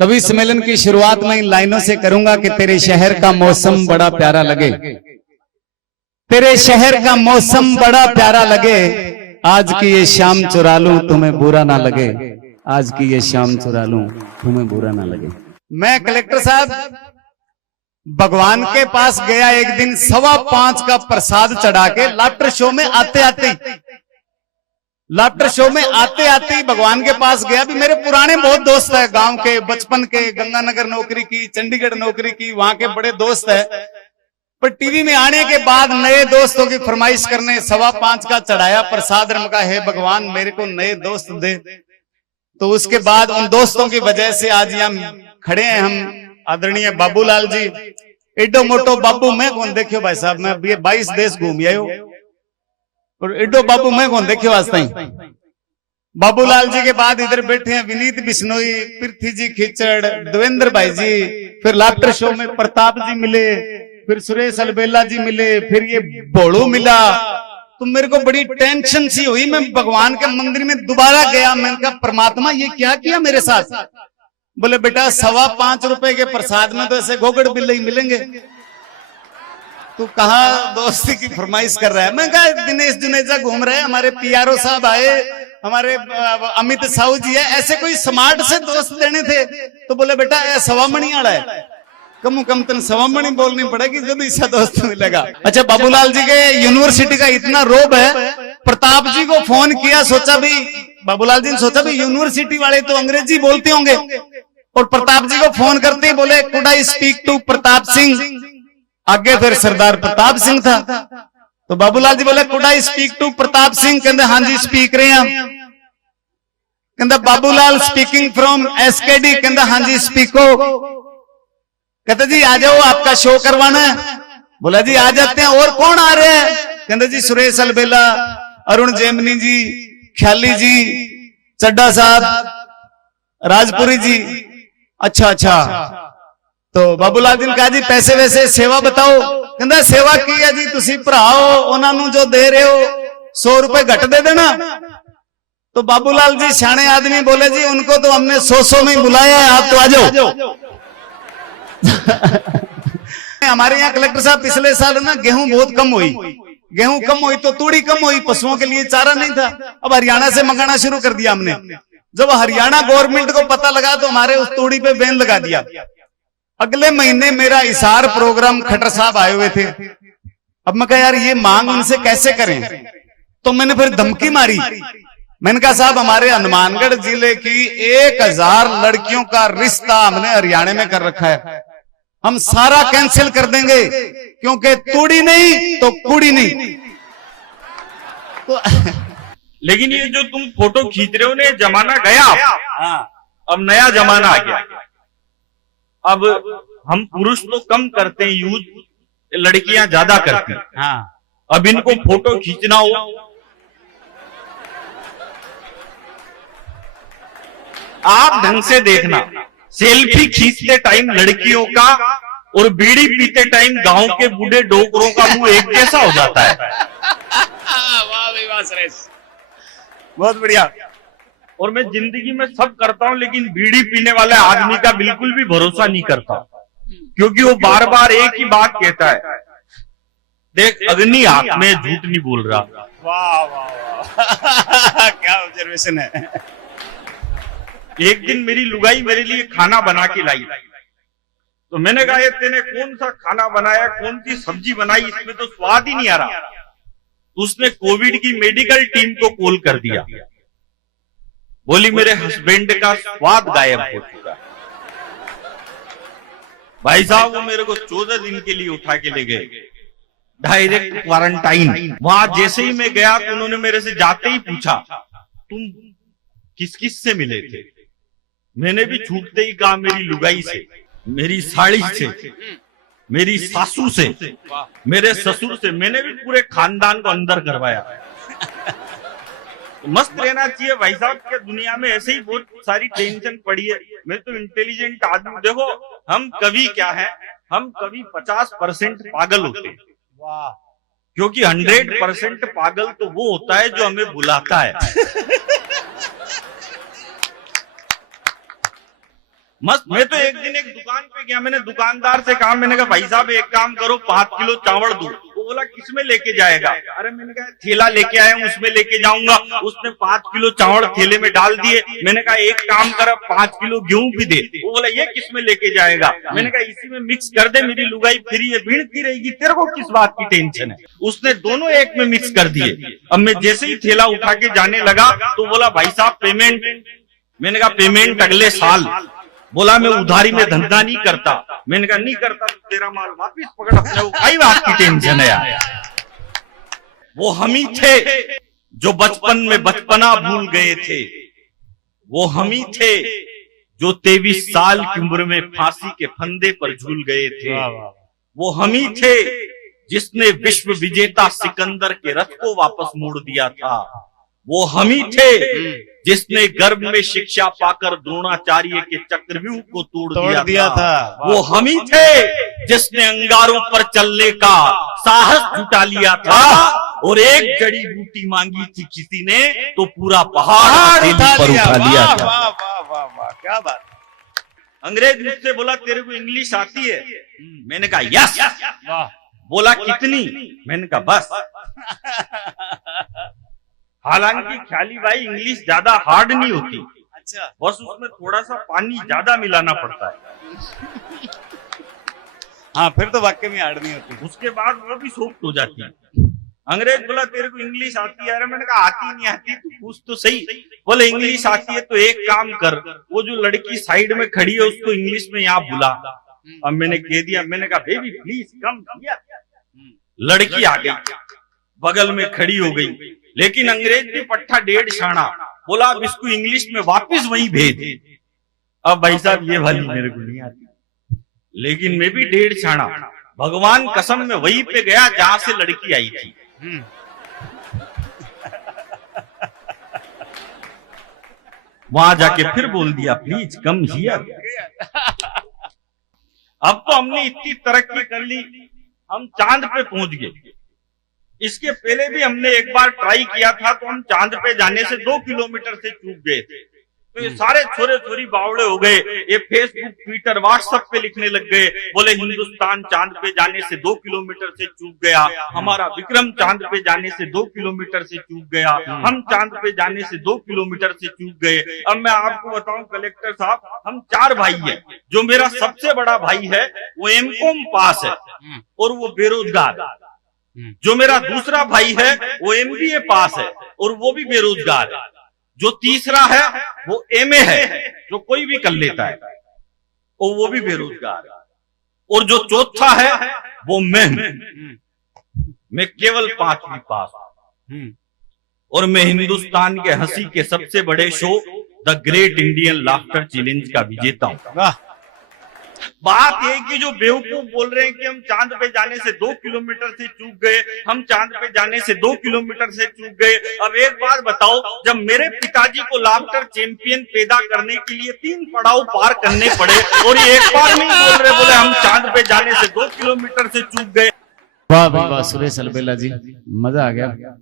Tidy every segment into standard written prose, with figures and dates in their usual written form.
कवि सम्मेलन की शुरुआत में इन लाइनों से करूंगा कि तेरे शहर का मौसम बड़ा प्यारा लगे, तेरे शहर का मौसम बड़ा प्यारा लगे, आज की ये शाम चुरा लूं तुम्हें बुरा ना लगे, आज की ये शाम चुरा लूं तुम्हें बुरा ना लगे। मैं कलेक्टर साहब भगवान के पास गया एक दिन 5:15 का प्रसाद चढ़ा के लाफ्टर शो में आते आते भगवान के पास गया। भी मेरे पुराने बहुत दोस्त है, गांव के, बचपन के, गंगानगर नौकरी की, चंडीगढ़ नौकरी की, वहां के बड़े दोस्त है। पर टीवी में आने के बाद नए दोस्तों की फरमाइश करने 5:15 का चढ़ाया प्रसाद, रमका है भगवान मेरे को नए दोस्त दे। तो उसके बाद उन दोस्तों की वजह से आज यहाँ खड़े हैं हम। आदरणीय बाबूलाल जी, एडो मोटो बाबू मैं कौन देखियो भाई साहब, मैं 22 देश घूम आयो और एडो बाबू मैं कौन देखियो आज तक। बाबूलाल जी के बाद इधर बैठे हैं विनीत बिश्नोई, पृथ्वी जी खिचड़, देवेंद्र भाई जी, फिर लाफ्टर शो में प्रताप जी मिले, फिर सुरेश अलबेला जी मिले, फिर ये बोड़ू मिला। तो मेरे को बड़ी टेंशन सी हुई। मैं भगवान के मंदिर में दोबारा गया, मैंने कहा परमात्मा ये क्या किया मेरे साथ। बोले बेटा 5.25 रुपए के प्रसाद में तो ऐसे गोगड़ बिल्ले ही मिलेंगे, तू कहा दोस्ती की फरमाइश कर रहा है। मैं कहा दिनेश जुनेजा घूम रहे हैं, हमारे पीआरओ साहब आए, हमारे अमित साहू जी है, ऐसे कोई स्मार्ट से दोस्त देने थे। तो बोले बेटा ये 1.25 मणी आड़ा है, कम कम तन 1.25 मणी बोलनी पड़ेगी जब ऐसा दोस्त मिलेगा। अच्छा बाबूलाल जी के यूनिवर्सिटी का इतना रोब है, प्रताप जी को फोन किया, सोचा भी बाबूलाल जी ने सोचा भी यूनिवर्सिटी वाले तो अंग्रेजी बोलते होंगे, और प्रताप जी को फोन करते ही बोले could I speak to Pratap Singh. आगे फिर सरदार प्रताप सिंह था। तो बाबूलाल जी बोले could I speak to Pratap Singh, कहते हाँ जी स्पीक रहे हैं। कहते बाबूलाल स्पीकिंग फ्रॉम एसकेडी, कहते हाँ जी स्पीको। कहते जी आ जाओ आपका शो करवाना है। बोला जी आ जाते हैं, और कौन आ रहे हैं। कहते जी सुरेश अलबेला, अरुण जेमनी जी, ख्याली जी, चड्डा साहब, राजपुरी जी। अच्छा तो बाबूलाल जी ने कहा जी पैसे वैसे सेवा बताओ। कहता सेवा की है जी, तुसी भराओ उन्होंने जो दे रहे हो 100 रुपए घट दे देना। तो बाबूलाल जी सियाने आदमी बोले जी उनको तो हमने 100 में बुलाया है, आप तो आ जाओ। हमारे यहाँ कलेक्टर साहब पिछले साल ना गेहूं बहुत कम हुई तो तूड़ी कम हुई, पशुओं के लिए चारा नहीं था। अब हरियाणा से मंगाना शुरू कर दिया हमने। जब हरियाणा गवर्नमेंट को पता लगा तो हमारे उस तूड़ी पे बैन लगा दिया। अगले महीने मेरा इशार प्रोग्राम खट्टर साहब आए हुए थे। अब मैं कहा यार ये मांग उनसे कैसे करें, तो मैंने फिर धमकी मारी। मैंने कहा साहब हमारे हनुमानगढ़ जिले की 1000 लड़कियों का रिश्ता हमने हरियाणा में कर रखा है, हम सारा कैंसिल कर देंगे, क्योंकि तूड़ी नहीं तो कुड़ी नहीं। तो लेकिन ये जो तुम फोटो खींच रहे हो ना, जमाना गया, अब नया जमाना आ गया। अब हम पुरुष तो कम करते हैं यूज, लड़कियां ज्यादा करती हैं। अब इनको फोटो खींचना हो, आप ढंग से देखना, सेल्फी खींचते टाइम लड़कियों का और बीड़ी पीते टाइम गांव के बूढ़े डोकरों का मुंह एक जैसा हो जाता है। वाह भाई वाह सुरेश, बहुत बढ़िया। और मैं जिंदगी में सब करता हूं, लेकिन बीड़ी पीने वाले आदमी का बिल्कुल भी भरोसा नहीं करता, क्योंकि वो बार बार एक ही बात कहता है, देख अग्नि हाथ में, झूठ नहीं बोल रहा। वाह वाह वाह क्या ऑब्जर्वेशन है। एक दिन मेरी लुगाई मेरे लिए खाना बना के लाई, तो मैंने कहा ये तेने कौन सा खाना बनाया, कौन सी सब्जी बनाई, इसमें तो स्वाद ही नहीं आ रहा। उसने कोविड की मेडिकल टीम को कॉल कर दिया, बोली मेरे हस्बैंड का स्वाद गायब हो चुका है। भाई साहब वो मेरे को 14 दिन के लिए उठा के ले गए डायरेक्ट क्वारंटाइन। वहां जैसे ही मैं गया तो उन्होंने मेरे से जाते ही पूछा तुम किस किस से मिले थे। मैंने भी छूटते ही कहा मेरी लुगाई से, मेरी साड़ी से, मेरी सासू से, मेरे ससुर से। मैंने भी पूरे खानदान को अंदर करवाया। मस्त रहना चाहिए भाई साहब के दुनिया में, ऐसे ही बहुत सारी टेंशन पड़ी है। मैं तो इंटेलिजेंट आदमी, देखो हम कवि क्या है, हम कवि 50% पागल होते हैं, क्योंकि 100% पागल तो वो होता है जो हमें बुलाता है। मस्त। मैं तो एक दिन एक दुकान पे गया, मैंने दुकानदार से कहा, मैंने कहा भाई साहब एक काम करो 5 किलो चावल दो। वो बोला किसमें लेके जाएगा? अरे मैंने कहा थैला लेके आया हूँ उसमें लेके जाऊंगा। उसने 5 किलो चावल थैले में डाल दिए। मैंने कहा एक काम कर 5 किलो गेहूं भी दे। वो बोला ये किसमें लेके जाएगा? मैंने कहा इसी में मिक्स कर दे, मेरी लुगाई फ्री है, भीड़ती रहेगी, तेरे को किस बात की टेंशन है। उसने दोनों एक में मिक्स कर दिए। अब मैं जैसे ही थैला उठा के जाने लगा तो बोला भाई साहब पेमेंट। मैंने कहा पेमेंट अगले साल। बोला मैं उधारी में धंधा नहीं करता। मैंने कहा नहीं करता तो तेरा माल वापिस पकड़ अपने, वो कई बात की टेंशन है यार। वो हम ही थे जो बचपन में बचपना भूल गए थे। वो हम ही थे जो 23 साल की उम्र में फांसी के फंदे पर झूल गए थे। वो हम ही थे जिसने विश्व विजेता सिकंदर के रथ को वापस मोड़ दिया था। वो हम ही थे जिसने गर्भ में शिक्षा पाकर द्रोणाचार्य के चक्रव्यूह को तोड़ दिया था। वो हम ही थे जिसने अंगारों पर चलने का साहस जुटा लिया था। और एक जड़ी बूटी मांगी थी किसी ने तो पूरा पहाड़ पर उठा लिया था। वाह वाह वाह वाह, क्या बात। अंग्रेज मुझसे बोला तेरे को इंग्लिश आती है? मैंने कहा यस। बोला कितनी? मैंने कहा बस। हालांकि ख्याली भाई इंग्लिश ज्यादा हार्ड नहीं होती। अच्छा, बस उसमें थोड़ा सा पानी ज्यादा मिलाना पड़ता है। हाँ फिर तो वाकई में हार्ड नहीं होती। उसके बाद वो भी सॉफ्ट हो जाती है। अंग्रेज बोला तेरे को इंग्लिश आती है? अरे मैंने कहा आती नहीं आती, तू पूछ तो सही। बोले इंग्लिश आती है तो एक काम कर, वो जो लड़की साइड में खड़ी है उसको इंग्लिश में यहाँ बुला। अब मैंने कह दिया, मैंने कहा बेबी प्लीज कम। लड़की आ गई, बगल में खड़ी हो गई। लेकिन अंग्रेज भी पट्टा 1.5 शाना। बोला अब इसको इंग्लिश में वापस वही भेज। अब भाई साहब ये वाली मेरे को नहीं आती, लेकिन मैं भी 1.5 शाना भगवान कसम में वहीं पे गया जहां से लड़की आई थी। वहां जाके फिर बोल दिया प्लीज कम हियर। अब तो हमने इतनी तरक्की कर ली, हम चांद पे पहुंच गए। इसके पहले भी हमने एक बार ट्राई किया था तो हम चांद पे जाने से 2 किलोमीटर से चूक गए थे। तो ये सारे छोरे छोरी बावड़े हो गए। ये फेसबुक ट्विटर व्हाट्सएप पे लिखने लग गए, बोले हिंदुस्तान चांद पे जाने से 2 किलोमीटर से चूक गया, हमारा विक्रम चांद पे जाने से 2 किलोमीटर से चूक गया, हम चांद पे जाने से 2 किलोमीटर से चूक गए। अब मैं आपको बताऊं कलेक्टर साहब, हम 4 भाई हैं। जो मेरा सबसे बड़ा भाई है वो एमकॉम पास है और वो बेरोजगार। जो मेरा दूसरा भाई है वो एमबीए पास है और वो भी बेरोजगार है। जो तीसरा है वो एमए है, जो कोई भी कर लेता है, और वो भी बेरोजगार है। और जो चौथा है वो मैं केवल 5वीं पास हूं। और मैं हिंदुस्तान के हंसी के सबसे बड़े show the great Indian laughter challenge का विजेता हूं। बात ये कि जो बेवकूफ बोल रहे हैं कि हम चांद पे जाने से 2 किलोमीटर से चूक गए, हम चांद पे जाने से 2 किलोमीटर से चूक गए। अब एक बात बताओ, जब मेरे पिताजी को लाफ्टर चैंपियन पैदा करने के लिए 3 पड़ाव पार करने पड़े और ये एक बार नहीं बोल रहे, बोले हम चांद पे जाने से 2 किलोमीटर से चूक गए। वाह भाई वाह, सुरेश अलबेला जी मजा आ गया,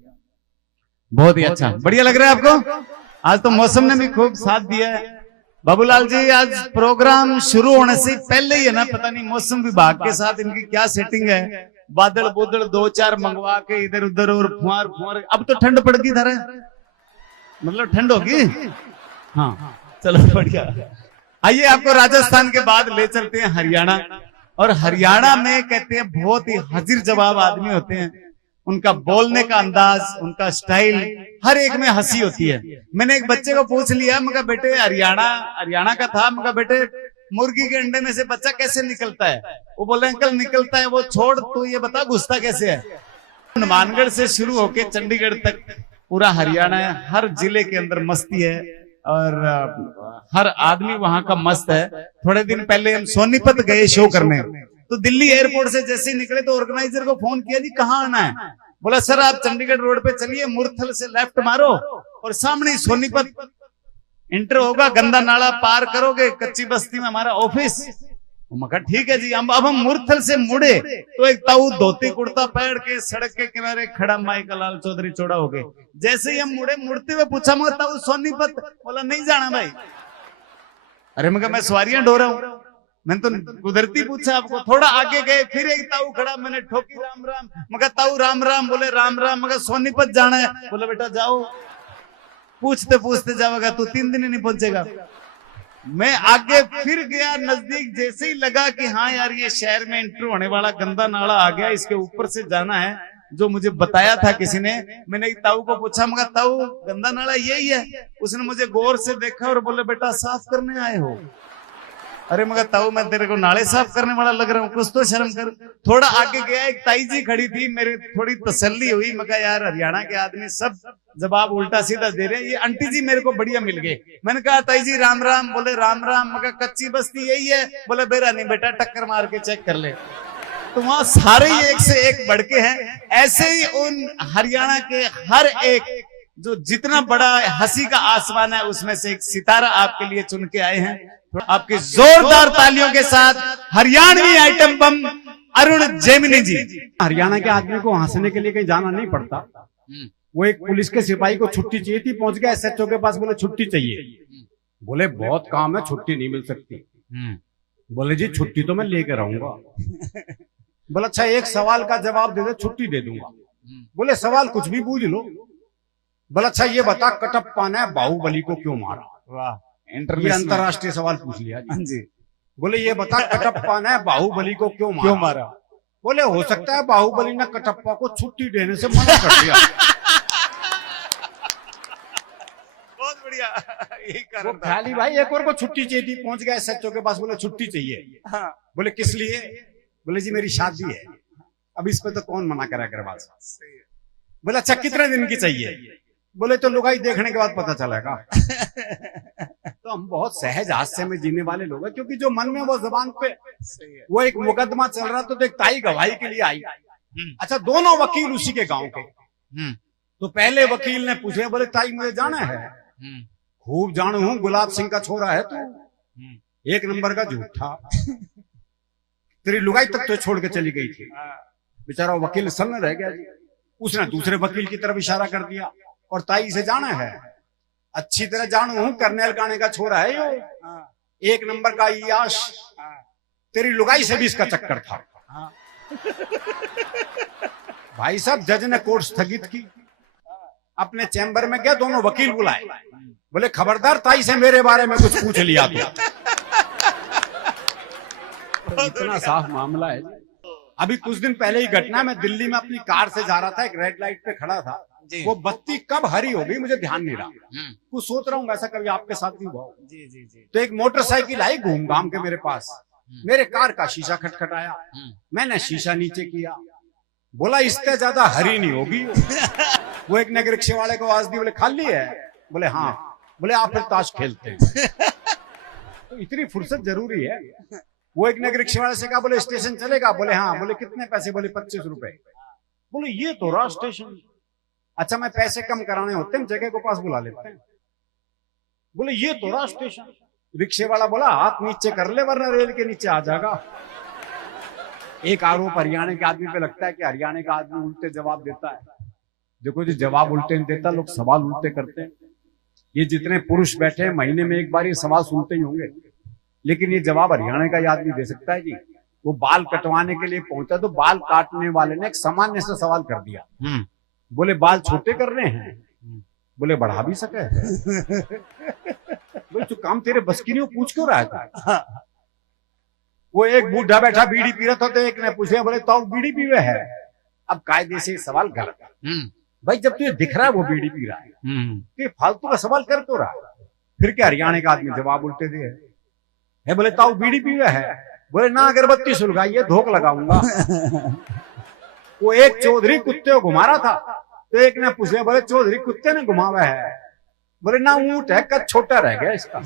बहुत ही अच्छा, बढ़िया लग रहा है आपको? आज तो मौसम ने भी खूब साथ दिया है। बाबूलाल जी आज प्रोग्राम शुरू होने से पहले ही है ना, पता नहीं मौसम विभाग के साथ इनकी क्या सेटिंग है, बादल बुदल 2-4 मंगवा के इधर उधर और फुहार फुहार। अब तो ठंड पड़ गई धरे, मतलब ठंड होगी। हाँ चलो बढ़िया। आइए आपको राजस्थान के बाद ले चलते हैं हरियाणा। और हरियाणा में कहते हैं बहुत ही हाजिर जवाब आदमी होते हैं। उनका बोलने का अंदाज, उनका स्टाइल, हर एक में हंसी होती है। मैंने एक बच्चे को पूछ लिया, मैं कहा बेटे हरियाणा का था, मैं कहा बेटे मुर्गी के अंडे में से बच्चा कैसे निकलता है? वो बोले अंकल निकलता है, वो छोड़, तो ये बता घुसता कैसे है? हनुमानगढ़ से शुरू होके चंडीगढ़ तक पूरा हरियाणा है, हर जिले के अंदर मस्ती है और हर आदमी वहां का मस्त है। थोड़े दिन पहले हम सोनीपत गए शो करने, तो दिल्ली एयरपोर्ट से जैसे ही निकले तो ऑर्गेनाइजर को फोन किया, जी कहाँ आना है? बोला सर आप चंडीगढ़ रोड पे चलिए, मुरथल से लेफ्ट मारो और सामने ही सोनीपत इंटर होगा, गंदा नाला पार करोगे, कच्ची बस्ती में हमारा ऑफिस। मैं ठीक है जी। अब हम मुरथल से मुड़े तो एक ताऊ धोती कुर्ता पहन के सड़क के किनारे खड़ा माइक लाल चौधरी चौड़ा हो गए। जैसे ही हम मुड़ते हुए पूछा, मैं ताऊ सोनीपत? बोला नहीं जाना भाई। अरे मैं कहा मैं सवारियां ढो रहा हूँ, मैंने तो कुदरती पूछा आपको। थोड़ा आगे गए, फिर एक ताऊ खड़ा, मैंने ठोकी राम राम। मैं कहा ताऊ राम राम, बोले राम राम। मैं कहा सोनीपत जाना है, बोले बेटा जाओ, पूछते पूछते जाओगा तू 3 दिन ही नहीं पहुंचेगा। मैं आगे फिर गया, नजदीक जैसे ही लगा कि हाँ यार ये शहर में एंटर होने वाला गंदा नाला आ गया, इसके ऊपर से जाना है, जो मुझे बताया था किसी ने। मैंने एक ताऊ को पूछा, मगर ताऊ गंदा नाला यही है? उसने मुझे गौर से देखा और बोले बेटा साफ करने आए हो? अरे मगर ताऊ मैं तेरे को नाले साफ करने वाला लग रहा हूँ, कुछ तो शर्म कर। थोड़ा आगे गया, एक ताई जी खड़ी थी, मेरे थोड़ी तसल्ली हुई। मगर यार हरियाणा के आदमी सब जवाब उल्टा सीधा दे रहे हैं, ये आंटी जी मेरे को बढ़िया मिल गए। मैंने कहा ताई जी राम राम, बोले राम राम। मगर कच्ची बस्ती यही है? बोले बेरा नहीं बेटा, टक्कर मार के चेक कर ले। तो वहां सारे ही एक से एक बढ़ के हैं। ऐसे ही उन हरियाणा के हर एक जो जितना बड़ा हंसी का आसमान है, उसमें से एक सितारा आपके लिए चुन के आए हैं। आपकी जोरदार तालियों के साथ हरियाणवी आइटम बम अरुण जेमिनी जी। हरियाणा के आदमी को हंसने के लिए कहीं जाना नहीं पड़ता। वो एक पुलिस के सिपाही को छुट्टी चाहिए थी, पहुंच गया एसएचओ के पास, बोले छुट्टी चाहिए। बोले बहुत काम है, छुट्टी नहीं मिल सकती। बोले जी छुट्टी तो मैं लेकर आऊंगा। बोले अच्छा एक सवाल का जवाब दे दे, छुट्टी दे दूंगा। बोले सवाल कुछ भी पूछ लो। बोले अच्छा ये बता, कटप्पा ने बाहुबली को क्यों मारा? वाह, ये अंतरराष्ट्रीय सवाल पूछ लिया जी। बोले ये बता, कटप्पा ने बाहुबली को क्यों मारा? बोले हो सकता है बाहुबली ने कटप्पा को छुट्टी देने से मना कर दिया। बहुत बढ़िया, यही कारण था। खाली भाई एक और को छुट्टी चाहिए थी, पहुंच गया एसएचओ के पास, बोले छुट्टी चाहिए। हाँ। बोले किस लिए? बोले जी मेरी शादी है। अब इस पे तो कौन मना करा कर बात। बोले अच्छा कितने दिन की चाहिए? बोले तो लुगाई देखने के बाद पता चलेगा। तो हम बहुत सहज हास्य में जीने वाले लोग हैं, क्योंकि जो मन में वो जुबान पे। वो एक मुकदमा चल रहा, तो एक ताई गवाही के लिए आई। अच्छा दोनों वकील उसी के गांव के। तो पहले वकील ने पूछे, बोले ताई मुझे जाना है। खूब जानू हूं, गुलाब सिंह का छोरा है तू, 1 नंबर का झूठा। तेरी लुगाई तक तो छोड़ के चली गई थी। बेचारा वकील सन्न रह गया जी। उसने दूसरे वकील की तरफ इशारा कर दिया, और ताई से जाना है। अच्छी तरह जानू हूं, कर्नल गाने का छोरा है यो, 1 नंबर का याश। तेरी लुगाई से भी इसका चक्कर था। भाई साहब जज ने कोर्ट स्थगित की, अपने चैम्बर में गया, दोनों वकील बुलाए। बोले खबरदार ताई से मेरे बारे में कुछ पूछ लिया तो। इतना साफ मामला है। अभी कुछ दिन पहले ही घटना, मैं दिल्ली में अपनी कार से जा रहा था, एक रेड लाइट पे खड़ा था। वो बत्ती कब हरी हो गई मुझे ध्यान नहीं रहा। कुछ सोच रहा हूँ ऐसा कभी आपके साथ भी हुआ। तो एक मोटरसाइकिल आई घूम घाम के मेरे पास, मेरे कार का शीशा खटखटाया। मैंने शीशा नीचे किया, बोला इससे ज्यादा हरी नहीं होगी। वो एक नगर रिक्शे वाले को आवाज दी, बोले खाली है? बोले हाँ। बोले आप फिर ताश खेलते हैं? तो इतनी फुर्सत जरूरी है। वो एक नगर रिक्शे वाले से कहा, बोले स्टेशन चलेगा? बोले हाँ। बोले कितने पैसे? बोले 25 रुपए। बोले ये तो रहा स्टेशन। अच्छा मैं पैसे कम कराने होते हैं, जगह को पास बुला लेते हैं। बोले ये तो रहा स्टेशन। रिक्शे वाला बोला हाथ नीचे कर ले वरना रेल के नीचे आ जाएगा। एक आरोप हरियाणा के आदमी पे लगता है कि हरियाणा का आदमी उल्टे जवाब देता है। देखो जी जवाब उल्टे नहीं देता, लोग सवाल उल्टे करते हैं। ये जितने पुरुष बैठे हैं महीने में एक बार ये सवाल सुनते ही होंगे, लेकिन ये जवाब हरियाणा का आदमी दे सकता है जी। वो बाल कटवाने के लिए पहुंचा तो बाल काटने वाले ने एक सामान्य सा सवाल कर दिया। बोले बाल छोटे करने हैं? बोले बढ़ा भी सके। बोले जो काम तेरे बस की नहीं वो पूछ क्यों रहा था? वो एक बूढ़ा बैठा बीड़ी पी रहा था, तो एक ने पूछा, बोले तो बीड़ी पीवे है? अब कायदे से सवाल गलत है भाई, जब तुझे दिख रहा है वो बीड़ी पी रहा है तो फालतू का सवाल कर तो रहा है। फिर क्या हरियाणा का आदमी जवाब उल्टे दिए है। बोले ताऊ बीड़ी पीवे है? बोले ना अगरबत्ती सुलगाइए धोख लगाऊंगा। वो एक चौधरी कुत्ते को घुमा रहा था, तो एक ने पूछा, बोले चौधरी कुत्ते ने घुमावा है? बोले ना ऊंट है, कद छोटा रह गया इसका।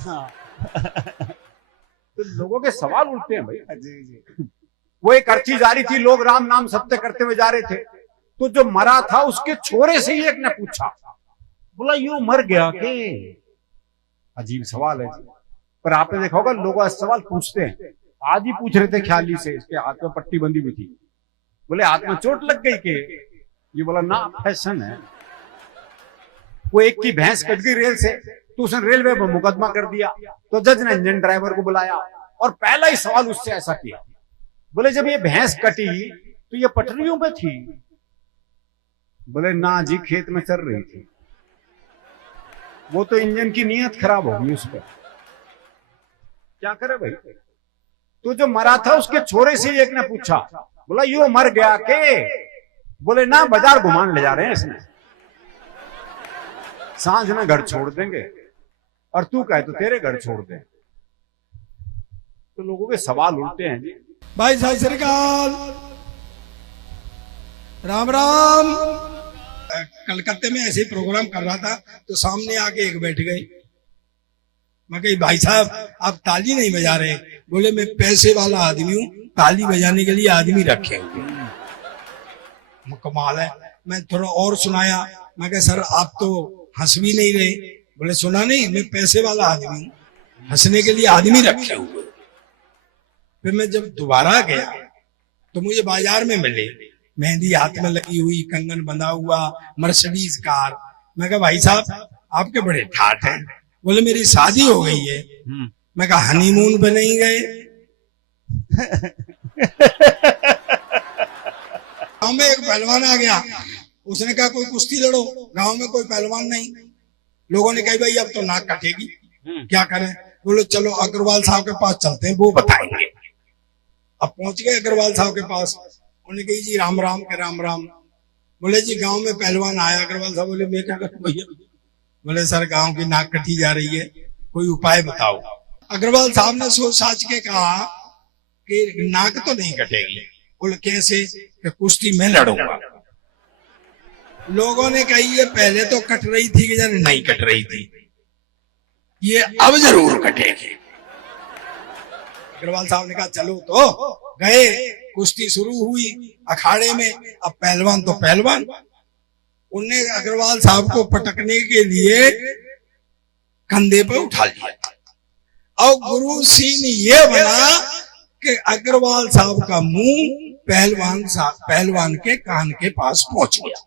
तो लोगों के सवाल उल्टे हैं भाई। जी। वो एक अर्थी जा रही थी, लोग राम नाम सत्य करते हुए जा रहे थे, तो जो मरा था उसके छोरे से ही एक ने पूछा, बोला यूं मर गया के? अजीब सवाल है, पर आपने देखा होगा लोग सवाल पूछते हैं। आज ही पूछ रहे थे ख्याली से, इसके हाथ में पट्टी बंधी हुई थी। बोले हाथ में चोट लग गई के? ये बोला ना फैशन है। वो एक की भैंस कट गई रेल से, तो उसने रेलवे पर मुकदमा कर दिया। तो जज ने इंजन ड्राइवर को बुलाया और पहला ही सवाल उससे ऐसा किया, बोले जब ये भैंस कटी तो ये पटरियों पे थी? बोले ना जी, खेत में चल रही थी। वो तो इंजन की नीयत खराब होगी उस पर, क्या करे भाई। तो जो मरा था उसके छोरे से एक ने पूछा, बोला यो मर गया के? बोले ना, बाजार घुमान ले जा रहे हैं इसमें, सांझ में घर छोड़ देंगे, और तू कहे तो तेरे घर छोड़ दे। तो लोगों के सवाल उठते हैं जी। भाई सत श्री अकाल, राम राम। कलकत्ते में ऐसे ही प्रोग्राम कर रहा था तो सामने आके एक बैठ गई। मैं कही भाई साहब आप ताली नहीं बजा रहे? बोले मैं पैसे वाला आदमी हूँ, ताली बजाने के लिए आदमी रखे हुए। कमाल है। मैं थोड़ा और सुनाया, मैं कहा सर आप तो हंस भी नहीं रहे। बोले सुना नहीं, मैं पैसे वाला आदमी हूँ, हंसने के लिए आदमी रखे हुए। फिर मैं जब दोबारा गया तो मुझे बाजार में मिले, मेहंदी हाथ में लगी हुई, कंगन बंधा हुआ, मर्सिडीज कार। मैं कहा भाई साहब आपके बड़े ठाठ हैं। बोले मेरी शादी हो गई है। मैं कहा हनीमून पे नहीं गए? गांव में एक पहलवान आ गया, उसने कहा कोई कुश्ती लड़ो। गांव में कोई पहलवान नहीं। लोगों ने कहा भाई अब तो नाक कटेगी, क्या करें? बोले चलो अग्रवाल साहब के पास चलते हैं, वो बताएंगे। अब पहुंच गए अग्रवाल साहब के पास। उन्होंने कही जी राम राम के राम राम। बोले जी गांव में पहलवान आया। अग्रवाल साहब बोले मैं क्या करूं भैया? बोले सर गांव की नाक कटी जा रही है, कोई उपाय बताओ। अग्रवाल साहब ने सोच साच के कहा कि नाक तो नहीं कटेगी। बोले कैसे? कि कुश्ती में लड़ूंगा। लोगों ने कही ये पहले तो कट रही थी कि जाने नहीं कट रही थी, ये अब जरूर कटेगी। अग्रवाल साहब ने कहा चलो। तो गए, कुश्ती शुरू हुई अखाड़े में। अब पहलवान तो पहलवान, उनने अग्रवाल साहब को पटकने के लिए कंधे पे उठा लिया। और गुरु सीन ये बना कि अग्रवाल साहब का मुंह पहलवान के कान के पास पहुंच गया।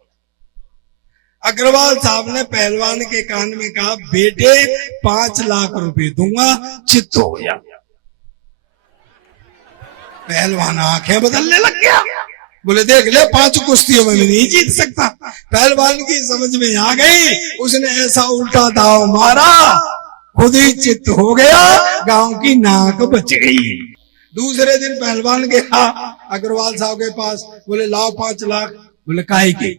अग्रवाल साहब ने पहलवान के कान में कहा बेटे 5 लाख रुपए दूंगा, चित्त हो गया। पहलवान आंखें बदलने लग गया। बोले देख ले 5 कुश्तियों में नहीं जीत सकता। पहलवान की समझ में आ गई, उसने ऐसा उल्टा दाव मारा, खुद ही चित्त हो गया, गांव की नाक बच गई। दूसरे दिन पहलवान गया अग्रवाल साहब के पास। बोले लाओ 5 लाख। बोले काहे के?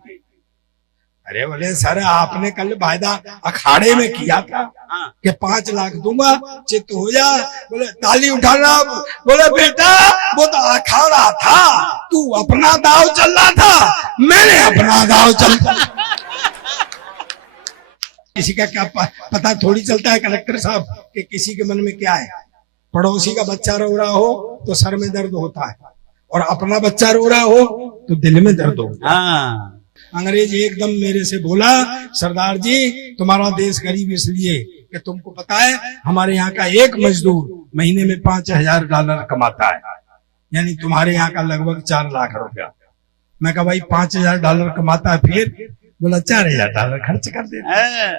अरे बोले सर आपने कल वायदा अखाड़े में किया था कि 5 लाख दूंगा, चित्त हो जा। बोले ताली उठाना। बोले बेटा वो तो अखाड़ा था, तू अपना दाव चल रहा था, मैंने अपना दाव चल। किसी का क्या पता थोड़ी चलता है कलेक्टर साहब कि किसी के मन में क्या है। पड़ोसी का बच्चा रो रहा हो तो सर में दर्द होता है, और अपना बच्चा रो रहा हो तो दिल में दर्द होता है। अंग्रेज एकदम मेरे से बोला सरदार जी तुम्हारा देश गरीब इसलिए कि तुमको पता है हमारे यहाँ का एक मजदूर महीने में $5000 कमाता है, यानी तुम्हारे यहाँ का लगभग 4 लाख रुपया। मैं कहा भाई $5000 कमाता है, फिर? बोला $4000 खर्च कर देता है।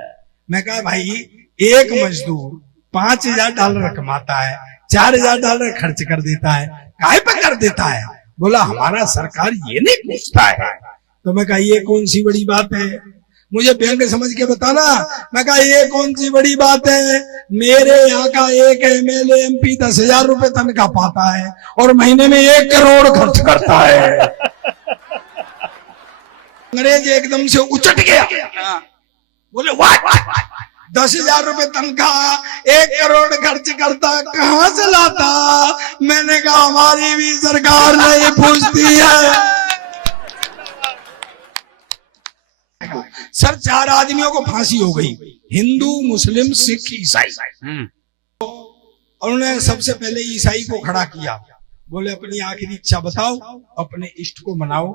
मैं कहा भाई एक मजदूर $5000 कमाता है, $4000 खर्च कर देता है, काहे पे कर देता है? बोला हमारा सरकार ये नहीं पूछता है। तो मैं कहा ये कौन सी बड़ी बात है, मुझे बैंक समझ के बताना। मैं कहा ये कौन सी बड़ी बात है, मेरे यहाँ का एक MLA MP 10,000 रुपए तनख्वाह पाता है और महीने में 1 करोड़ खर्च करता है। अंग्रेज एकदम से उचट गया। बोले व्हाट? 10,000 रुपए तनख्वाह, 1 करोड़ खर्च करता, कहाँ से लाता? मैंने कहा हमारी भी सरकार नहीं पूछती है। सर 4 आदमियों को फांसी हो गई, हिंदू, मुस्लिम, सिख, ईसाई। और उन्होंने सबसे पहले ईसाई को खड़ा किया। बोले अपनी आखिरी इच्छा बताओ, अपने इष्ट को मनाओ।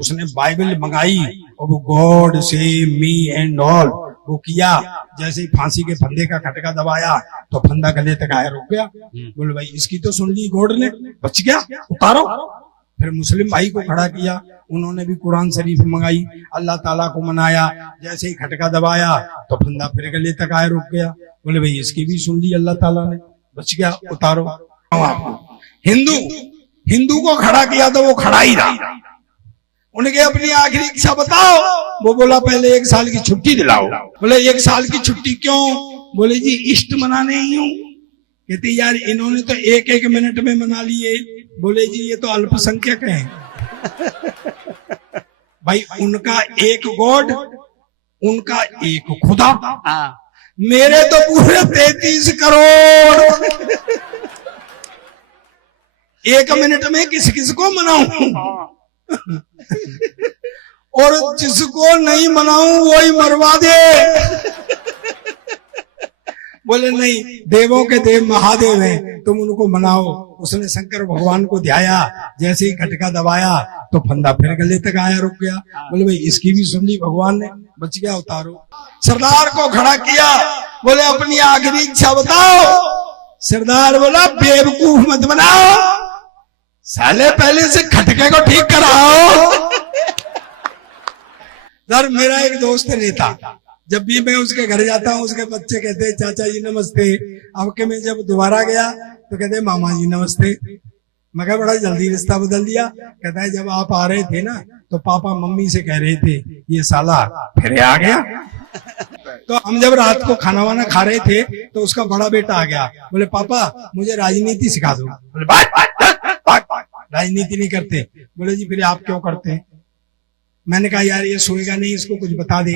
उसने बाइबल मंगाई और वो God save me and all वो किया। जैसे ही फांसी के फंदे का खटका दबाया तो फंदा गले तक आया, रुक गया। बोले भाई इसकी तो सुन ली गॉड ने, बच गया, उतारो। फिर मुस्लिम भाई को खड़ा किया, उन्होंने भी कुरान शरीफ मंगाई, अल्लाह ताला को मनाया। जैसे ही खटका दबाया तो फंदा फिर गले तक आया, रुक गया। बोले भाई इसकी भी सुन ली अल्लाह ताला ने, बच गया, उतारो। हिंदू को खड़ा किया तो वो खड़ा ही रहा। उनके अपनी आखिरी इच्छा बताओ। वो बोला पहले 1 साल की छुट्टी दिलाओ। बोले 1 साल की छुट्टी क्यों? बोले जी इष्ट मनाने ही हूं। कहते यार इन्होंने तो 1-1 मिनट में मना लिए। बोले जी ये तो अल्पसंख्यक हैं। भाई उनका एक गॉड, उनका एक खुदा, मेरे तो पूरे 33 करोड़। 1 मिनट में किस किस को मनाऊं? और जिसको नहीं मनाऊं वही मरवा दे। बोले नहीं, देवों के देव महादेव हैं, तुम उनको मनाओ। उसने शंकर भगवान को ध्याया, जैसे ही खटका दबाया तो फंदा फिर गले तक आया, रुक गया। बोले भाई इसकी भी सुन ली भगवान ने, बच गया, उतारो। सरदार को खड़ा किया, बोले अपनी आखिरी इच्छा बताओ। सरदार बोला बेवकूफ मत बनाओ, साले पहले से खटके को ठीक कराओ। सर मेरा एक दोस्त रहता, जब भी मैं उसके घर जाता हूँ उसके बच्चे कहते हैं चाचा जी नमस्ते। अब के मैं जब दोबारा गया तो कहते हैं मामा जी नमस्ते। मैं कहा बड़ा जल्दी रिश्ता बदल दिया। कहता है जब आप आ रहे थे ना तो पापा मम्मी से कह रहे थे ये साला फिर आ गया। तो हम जब रात को खाना वाना खा रहे थे तो उसका बड़ा बेटा आ गया, बोले पापा मुझे राजनीति सिखा दो। बोले राजनीति नहीं करते। बोले जी फिर आप क्यों करते हैं? मैंने कहा यार ये सोएगा नहीं, इसको कुछ बता दे।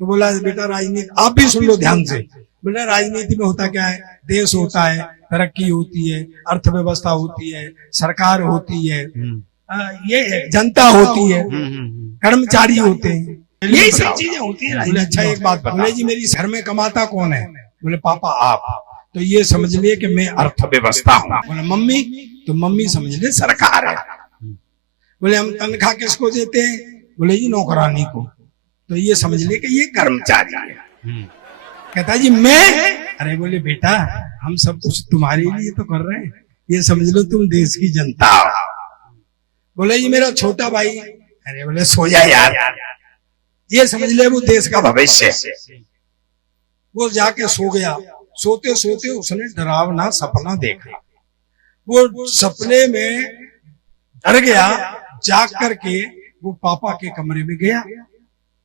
तो बोला बेटा राजनीति आप भी सुन लो ध्यान से। बोला राजनीति में होता क्या है? देश होता है, तरक्की होती है, अर्थव्यवस्था होती है, सरकार होती है, ये जनता होती है, कर्मचारी होते हैं, यही सब चीजें होती है। बोले अच्छा एक बात बोले जी मेरी घर में कमाता कौन है? बोले पापा आप। तो ये समझ लिए कि मैं अर्थव्यवस्था हूँ। बोले मम्मी? तो मम्मी समझ ले सरकार है। बोले हम तनख्वाह किसको देते हैं? बोले जी नौकरानी को। तो ये समझ ले कि ये कर्मचारी है। कहता जी मैं? अरे बोले बेटा हम सब कुछ तुम्हारे लिए तो कर रहे हैं, ये समझ लो तुम देश की जनता हो। बोले जी मेरा छोटा भाई। अरे बोले सो जा यार, ये समझ ले वो देश का भविष्य। वो जाके सो गया। सोते सोते उसने डरावना सपना देखा। वो सपने में डर गया, जाग करके वो पापा के कमरे में गया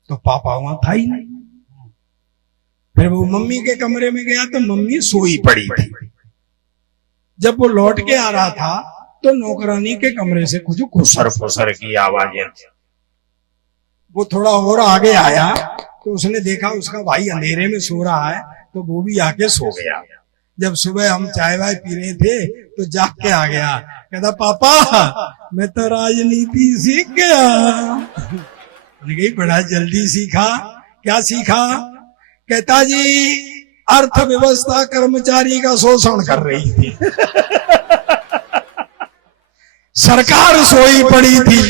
तो पापा वहां था ही नहीं। फिर वो मम्मी के कमरे में गया तो मम्मी सोई पड़ी थी। जब वो लौट के आ रहा था तो नौकरानी के कमरे से कुछ खुसर फुसर की आवाजें थी। वो थोड़ा और आगे आया तो उसने देखा उसका भाई अंधेरे में सो रहा है, तो वो भी आके सो गया। जब सुबह हम चाय वाय पी रहे थे तो जाग के आ गया। कहता पापा मैं तो राजनीति सीख गया। मैंने कही बड़ा जल्दी सीखा। क्या सीखा? कहता जी अर्थव्यवस्था कर्मचारी का शोषण कर रही थी, सरकार सोई पड़ी थी,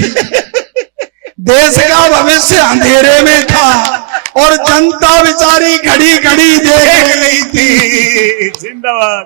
देश का भविष्य अंधेरे में था और जनता बेचारी घड़ी घड़ी देख रही थी। जिंदाबाद।